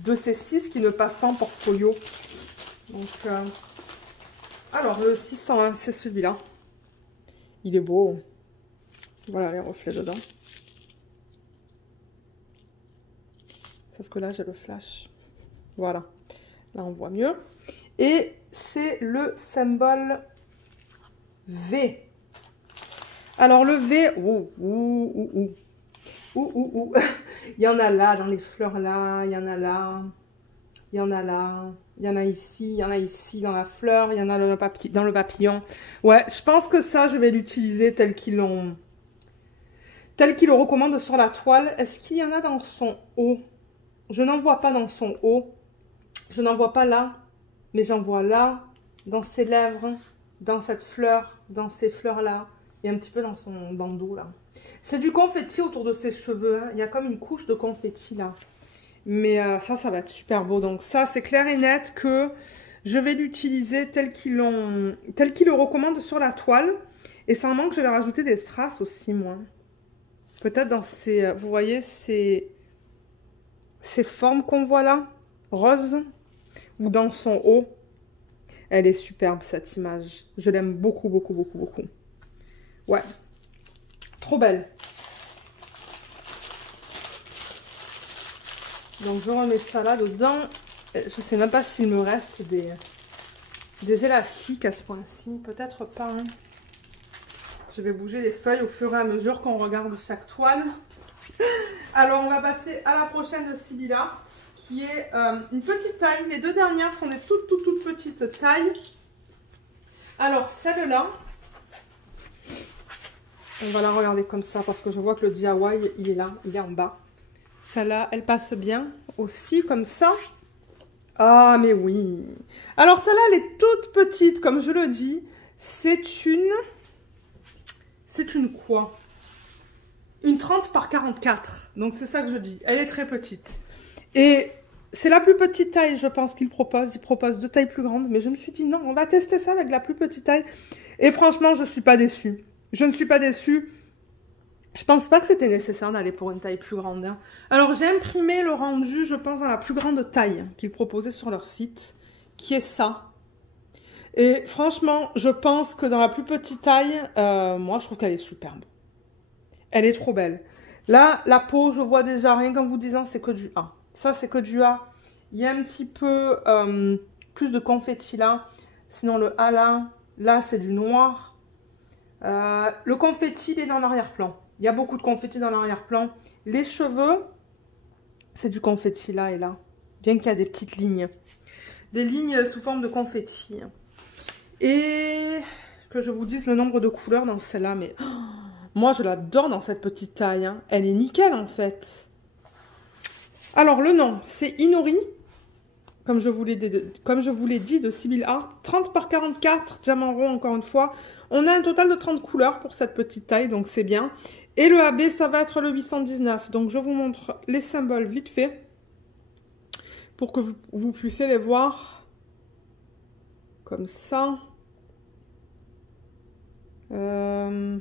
de ces 6 qui ne passe pas en portfolio. Donc, alors, le 601, c'est celui-là. Il est beau. Voilà les reflets dedans. Sauf que là, j'ai le flash. Voilà. Là, on voit mieux. Et c'est le symbole V. Alors, le V... Il y en a là, dans les fleurs là. Il y en a là. Il y en a là. Il y en a ici, il y en a ici dans la fleur, il y en a dans le papillon. Ouais, je pense que ça, je vais l'utiliser tel qu'ils le recommandent sur la toile. Est-ce qu'il y en a dans son haut? Je n'en vois pas dans son haut. Je n'en vois pas là, mais j'en vois là, dans ses lèvres, dans cette fleur, dans ces fleurs-là, et un petit peu dans son bandeau, là. C'est du confetti autour de ses cheveux, hein. Il y a comme une couche de confetti, là. Mais ça va être super beau. Donc ça, c'est clair et net que je vais l'utiliser tel qu'ils le recommandent sur la toile. Et sans manque, je vais rajouter des strass aussi, moi. Peut-être dans ces... Vous voyez, ces formes qu'on voit là, rose, ou dans son haut. Elle est superbe, cette image. Je l'aime beaucoup, beaucoup, beaucoup, beaucoup. Ouais. Trop belle. Donc je remets ça là dedans. Je sais même pas s'il me reste des élastiques à ce point-ci. Peut-être pas. Hein. Je vais bouger les feuilles au fur et à mesure qu'on regarde chaque toile. Alors on va passer à la prochaine de Sybille Art, qui est une petite taille. Les deux dernières sont des toutes petites tailles. Alors celle-là, on va la regarder comme ça parce que je vois que le DIY il est là, il est en bas. Celle-là, elle passe bien aussi, comme ça. Ah, mais oui. Alors, celle-là, elle est toute petite, comme je le dis. C'est une quoi? Une 30 par 44. Donc, c'est ça que je dis. Elle est très petite. Et c'est la plus petite taille, je pense, qu'il propose. Il propose 2 tailles plus grandes. Mais je me suis dit, non, on va tester ça avec la plus petite taille. Et franchement, je ne suis pas déçue. Je ne suis pas déçue. Je pense pas que c'était nécessaire d'aller pour une taille plus grande. Hein. Alors, j'ai imprimé le rendu, je pense, dans la plus grande taille qu'ils proposaient sur leur site, qui est ça. Et franchement, je pense que dans la plus petite taille, moi, je trouve qu'elle est superbe. Elle est trop belle. Là, la peau, je vois déjà rien qu'en vous disant, c'est que du A. Ça, c'est que du A. Il y a un petit peu plus de confetti là. Sinon, le A là, c'est du noir. Le confetti, il est dans l'arrière-plan. Il y a beaucoup de confetti dans l'arrière-plan. Les cheveux, c'est du confetti là et là. Bien qu'il y a des petites lignes. Des lignes sous forme de confetti. Et que je vous dise le nombre de couleurs dans celle-là. Mais oh, moi, je l'adore dans cette petite taille. Hein. Elle est nickel en fait. Alors, le nom, c'est Inori. Comme je vous l'ai dit, de Sybille Art. 30 par 44, diamant rond encore une fois. On a un total de 30 couleurs pour cette petite taille, donc c'est bien. Et le AB, ça va être le 819. Donc, je vous montre les symboles vite fait. Pour que vous puissiez les voir. Comme ça. Le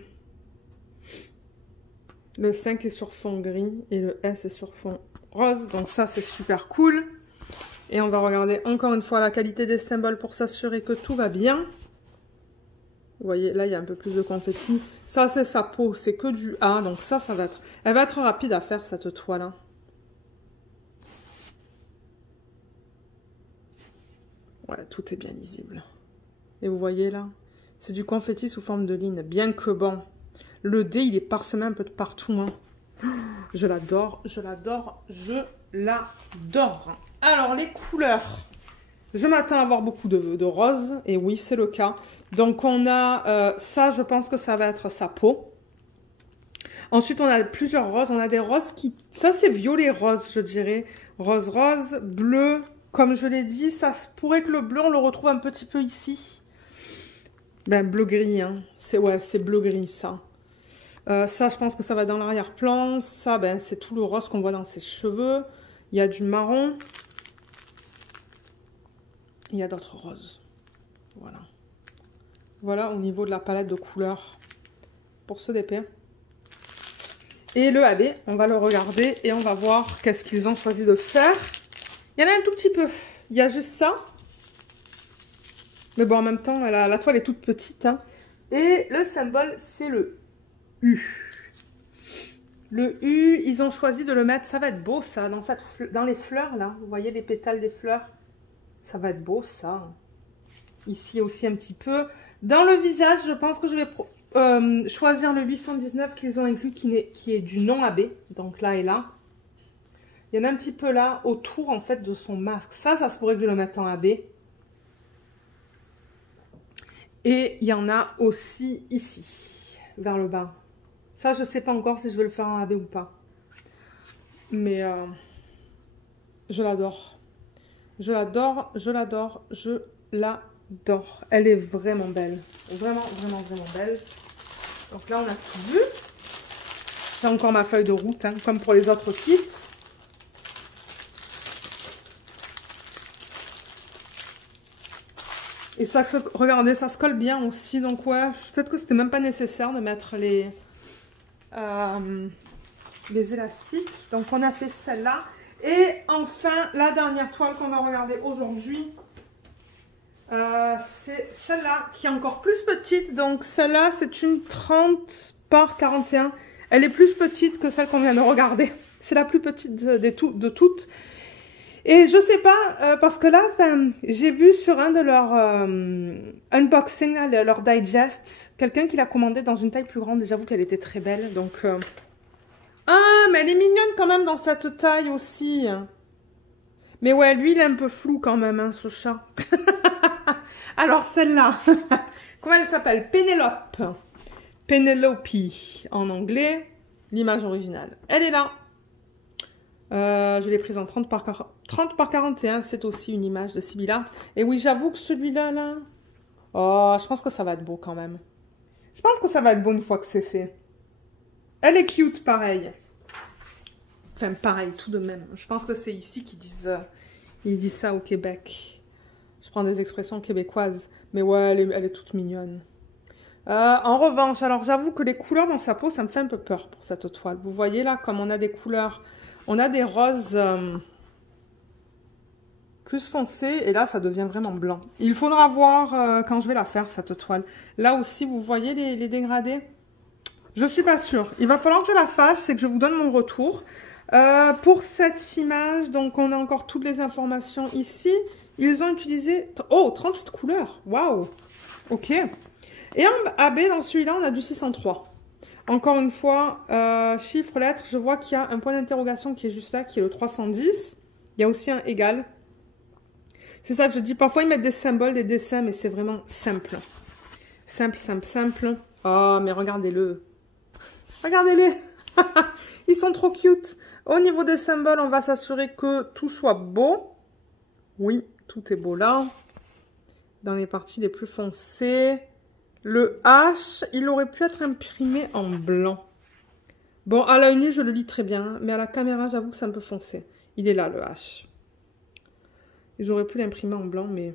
5 est sur fond gris et le S est sur fond rose. Donc ça, c'est super cool. Et on va regarder encore une fois la qualité des symboles pour s'assurer que tout va bien. Vous voyez, là, il y a un peu plus de confetti. Ça, c'est sa peau. C'est que du A. Donc ça va être... Elle va être rapide à faire, cette toile. Ouais, tout est bien lisible. Et vous voyez, là, c'est du confetti sous forme de ligne. Bien que bon, le dé, il est parsemé un peu de partout. Je l'adore, je l'adore, je l'adore. Alors, les couleurs... Je m'attends à avoir beaucoup de roses, et oui, c'est le cas. Donc, on a ça, je pense que ça va être sa peau. Ensuite, on a plusieurs roses. On a des roses qui... Ça, c'est violet rose, je dirais. Rose, rose, bleu. Comme je l'ai dit, ça se pourrait que le bleu, on le retrouve un petit peu ici. Ben, bleu-gris, hein. C'est bleu-gris, ça. Ça, je pense que ça va dans l'arrière-plan. Ça, ben, c'est tout le rose qu'on voit dans ses cheveux. Il y a du marron. Il y a d'autres roses. Voilà. Voilà au niveau de la palette de couleurs pour ce DP. Et le AB, on va le regarder et on va voir qu'est-ce qu'ils ont choisi de faire. Il y en a un tout petit peu. Il y a juste ça. Mais bon, en même temps, la toile est toute petite. Et le symbole, c'est le U. Le U, ils ont choisi de le mettre. Ça va être beau, ça, dans les fleurs, là. Vous voyez les pétales des fleurs? Ça va être beau, ça. Ici aussi un petit peu. Dans le visage, je pense que je vais choisir le 819 qu'ils ont inclus, qui est du non AB. Donc là et là. Il y en a un petit peu là, autour en fait de son masque. Ça se pourrait que je le mette en AB. Et il y en a aussi ici, vers le bas. Ça, je ne sais pas encore si je vais le faire en AB ou pas. Mais je l'adore. Je l'adore, je l'adore, je l'adore. Elle est vraiment belle. Vraiment, vraiment, vraiment belle. Donc là, on a tout vu. J'ai encore ma feuille de route, comme pour les autres kits. Et ça, regardez, ça se colle bien aussi. Donc ouais, peut-être que c'était même pas nécessaire de mettre les élastiques. Donc on a fait celle-là. Et enfin, la dernière toile qu'on va regarder aujourd'hui, c'est celle-là qui est encore plus petite. Donc celle-là, c'est une 30 par 41. Elle est plus petite que celle qu'on vient de regarder. C'est la plus petite de toutes. Et je sais pas, parce que là, j'ai vu sur un de leurs unboxing, là, leur digest, quelqu'un qui l'a commandé dans une taille plus grande. Et j'avoue qu'elle était très belle. Donc, ah, mais elle est mignonne quand même dans cette taille aussi. Mais ouais, lui, il est un peu flou quand même, ce chat. Alors, celle-là, comment elle s'appelle? Pénélope. Penelope en anglais. L'image originale. Elle est là. Je l'ai prise en 30 par 41. C'est aussi une image de Sibylla. Et oui, j'avoue que celui-là, là... Oh, je pense que ça va être beau quand même. Je pense que ça va être beau une fois que c'est fait. Elle est cute, pareil. Enfin, pareil, tout de même. Je pense que c'est ici qu'ils disent... ils disent ça au Québec. Je prends des expressions québécoises. Mais ouais, elle est toute mignonne. En revanche, alors j'avoue que les couleurs dans sa peau, ça me fait un peu peur pour cette toile. Vous voyez là, comme on a des couleurs... On a des roses plus foncées et là, ça devient vraiment blanc. Il faudra voir quand je vais la faire, cette toile. Là aussi, vous voyez les dégradés? Je suis pas sûre. Il va falloir que je la fasse et que je vous donne mon retour. Pour cette image, donc on a encore toutes les informations ici. Ils ont utilisé... Oh, 38 couleurs. Waouh. Ok. Et en AB, dans celui-là, on a du 603. Encore une fois, chiffre, lettre, je vois qu'il y a un point d'interrogation qui est juste là, qui est le 310. Il y a aussi un égal. C'est ça que je dis. Parfois, ils mettent des symboles, des dessins, mais c'est vraiment simple. Simple, simple, simple. Oh, mais regardez-le. Regardez-les. Ils sont trop cute. Au niveau des symboles, on va s'assurer que tout soit beau. Oui, tout est beau là. Dans les parties les plus foncées. Le H, il aurait pu être imprimé en blanc. Bon, à l'œil nu, je le lis très bien. Mais à la caméra, j'avoue que c'est un peu foncé. Il est là, le H. Ils auraient pu l'imprimer en blanc, mais...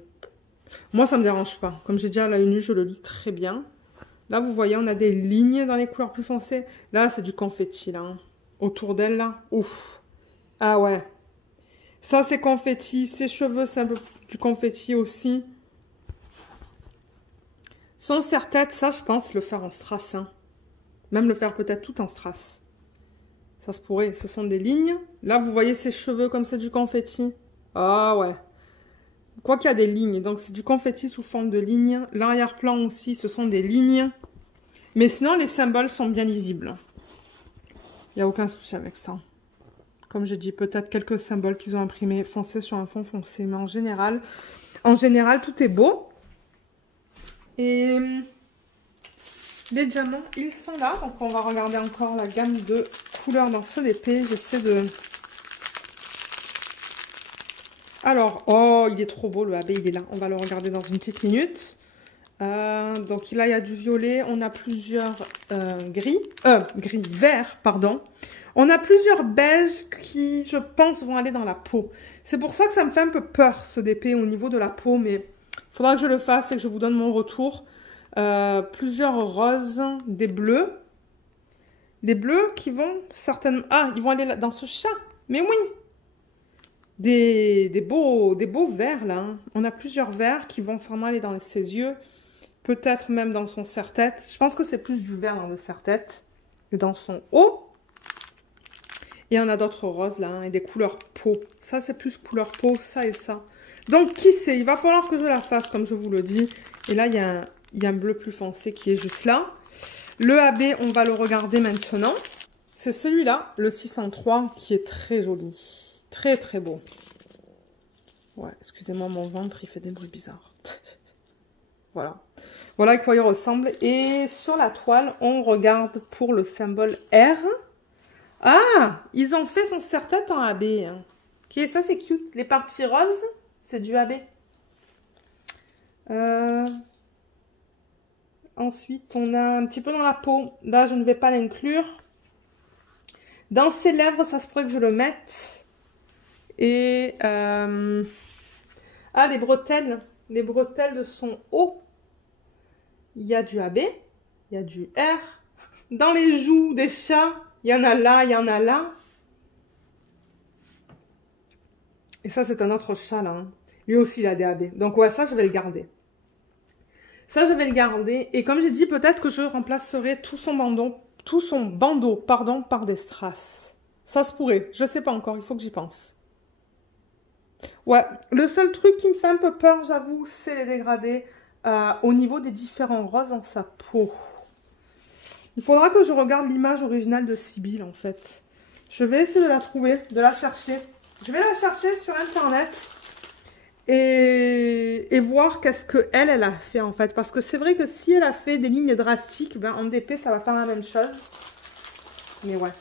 Moi, ça ne me dérange pas. Comme j'ai dit, à l'œil nu, je le lis très bien. Là, vous voyez, on a des lignes dans les couleurs plus foncées. Là, c'est du confetti, là. Autour d'elle, là. Ouf. Ah ouais. Ça, c'est confetti. Ses cheveux, c'est un peu du confetti aussi. Son serre-tête, ça, je pense le faire en strass. Hein. Même le faire peut-être tout en strass. Ça se pourrait. Ce sont des lignes. Là, vous voyez ses cheveux comme c'est du confetti. Ah ouais. Quoi qu'il y a des lignes. Donc, c'est du confetti sous forme de lignes. L'arrière-plan aussi, ce sont des lignes. Mais sinon, les symboles sont bien lisibles. Il n'y a aucun souci avec ça. Comme je dis, peut-être quelques symboles qu'ils ont imprimés foncés sur un fond foncé. Mais en général, tout est beau. Et les diamants, ils sont là. Donc, on va regarder encore la gamme de couleurs dans ce DP. J'essaie de... Alors, oh, il est trop beau, le AB, il est là. On va le regarder dans une petite minute. Donc, là, il y a du violet. On a plusieurs verts, pardon. On a plusieurs beiges qui, je pense, vont aller dans la peau. C'est pour ça que ça me fait un peu peur, ce DP, au niveau de la peau. Mais il faudra que je le fasse et que je vous donne mon retour. Plusieurs roses, des bleus. Des bleus qui vont certainement... Ah, ils vont aller là, dans ce chat. Mais oui, des beaux verts, là. Hein. On a plusieurs verts qui vont sûrement aller dans ses yeux. Peut-être même dans son serre-tête. Je pense que c'est plus du vert dans le serre-tête. Et dans son haut. Et on a d'autres roses là, hein, et des couleurs peau. Ça, c'est plus couleur peau, ça et ça. Donc, qui sait? Il va falloir que je la fasse, comme je vous le dis. Et là, il y a un bleu plus foncé qui est juste là. Le AB, on va le regarder maintenant. C'est celui-là, le 603, qui est très joli. Très, très beau. Ouais, excusez-moi, mon ventre, il fait des bruits bizarres. Voilà. Voilà à quoi il ressemble. Et sur la toile, on regarde pour le symbole R. Ah, ils ont fait son serre-tête en AB. Hein. Ok, ça c'est cute. Les parties roses, c'est du AB. Ensuite, on a un petit peu dans la peau. Là, je ne vais pas l'inclure. Dans ses lèvres, ça se pourrait que je le mette. Et ah, les bretelles. Les bretelles de son haut. Il y a du AB. Il y a du R. Dans les joues des chats. Il y en a là, il y en a là. Et ça, c'est un autre chat, là. Hein. Lui aussi, il a des AB. Donc, ouais, ça, je vais le garder. Ça, je vais le garder. Et comme j'ai dit, peut-être que je remplacerai tout son bandeau, pardon, par des strass. Ça se pourrait. Je sais pas encore. Il faut que j'y pense. Ouais. Le seul truc qui me fait un peu peur, j'avoue, c'est les dégradés au niveau des différents roses dans sa peau. Il faudra que je regarde l'image originale de Sibylle, en fait. Je vais essayer de la trouver, de la chercher. Je vais la chercher sur Internet et voir qu'est-ce qu'elle a fait, en fait. Parce que c'est vrai que si elle a fait des lignes drastiques, ben, en DP, ça va faire la même chose. Mais ouais.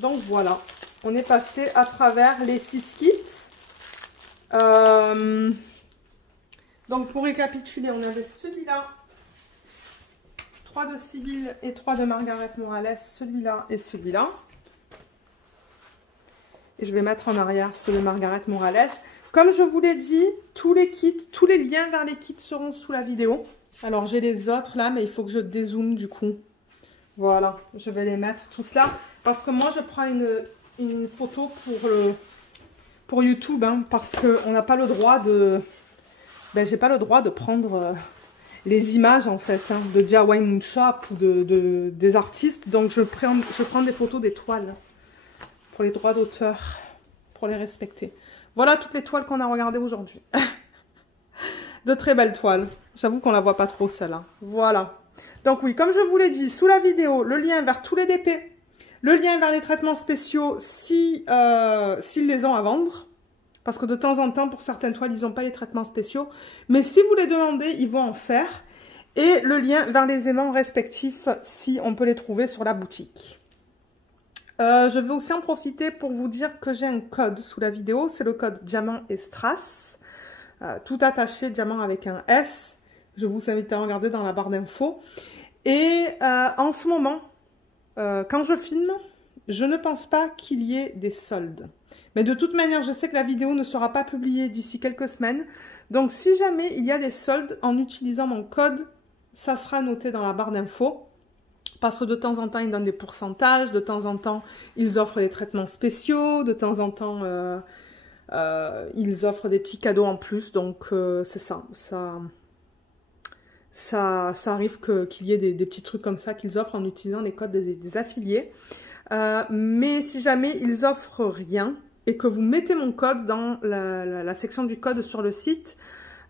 Donc, voilà. On est passé à travers les 6 kits. Donc, pour récapituler, on avait celui-là. 3 de Sibylle et 3 de Margaret Morales, celui-là et celui-là. Et je vais mettre en arrière ceux de Margaret Morales. Comme je vous l'ai dit, tous les kits, tous les liens vers les kits seront sous la vidéo. Alors j'ai les autres là, mais il faut que je dézoome du coup. Voilà, je vais les mettre tout cela. Parce que moi je prends une photo pour YouTube, hein, parce qu'on n'a pas le droit de... Ben, j'ai pas le droit de prendre... les images en fait hein, de DIY Moonshop ou des artistes, donc je prends des photos des toiles pour les droits d'auteur, pour les respecter. Voilà toutes les toiles qu'on a regardées aujourd'hui. De très belles toiles, j'avoue qu'on la voit pas trop celle-là. Voilà, donc oui, comme je vous l'ai dit, sous la vidéo, le lien vers tous les DP, le lien vers les traitements spéciaux s'ils les ont à vendre. Parce que de temps en temps, pour certaines toiles, ils n'ont pas les traitements spéciaux. Mais si vous les demandez, ils vont en faire. Et le lien vers les aimants respectifs, si on peut les trouver sur la boutique. Je vais aussi en profiter pour vous dire que j'ai un code sous la vidéo. C'est le code Diamant et Strass. Tout attaché, diamant avec un S. Je vous invite à regarder dans la barre d'infos. Et en ce moment, quand je filme, je ne pense pas qu'il y ait des soldes. Mais de toute manière, je sais que la vidéo ne sera pas publiée d'ici quelques semaines. Donc, si jamais il y a des soldes en utilisant mon code, ça sera noté dans la barre d'infos. Parce que de temps en temps, ils donnent des pourcentages. De temps en temps, ils offrent des traitements spéciaux. De temps en temps, ils offrent des petits cadeaux en plus. Donc, c'est ça. ça arrive qu'il y ait des petits trucs comme ça qu'ils offrent en utilisant les codes des affiliés. Mais si jamais ils offrent rien et que vous mettez mon code dans la section du code sur le site,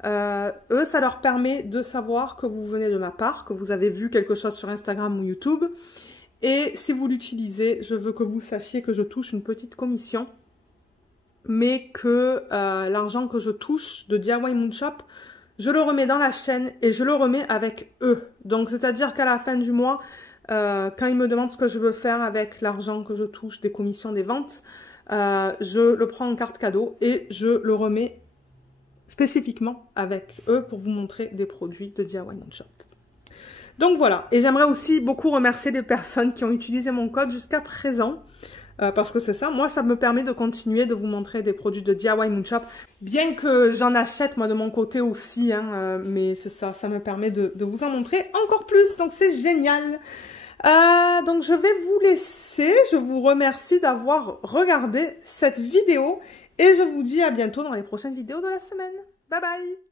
eux, ça leur permet de savoir que vous venez de ma part, que vous avez vu quelque chose sur Instagram ou YouTube. Et si vous l'utilisez, je veux que vous sachiez que je touche une petite commission, mais que l'argent que je touche de DIY Moon Shop, je le remets dans la chaîne et je le remets avec eux. Donc, c'est-à-dire qu'à la fin du mois, quand ils me demandent ce que je veux faire avec l'argent que je touche des commissions des ventes, je le prends en carte cadeau et je le remets spécifiquement avec eux pour vous montrer des produits de DIY Moon Shop. Donc voilà, et j'aimerais aussi beaucoup remercier les personnes qui ont utilisé mon code jusqu'à présent, parce que c'est ça, moi ça me permet de continuer de vous montrer des produits de DIY Moon Shop, bien que j'en achète moi de mon côté aussi, hein, mais c'est ça, ça me permet de vous en montrer encore plus, donc c'est génial. Donc je vais vous laisser, je vous remercie d'avoir regardé cette vidéo, et je vous dis à bientôt dans les prochaines vidéos de la semaine. Bye bye!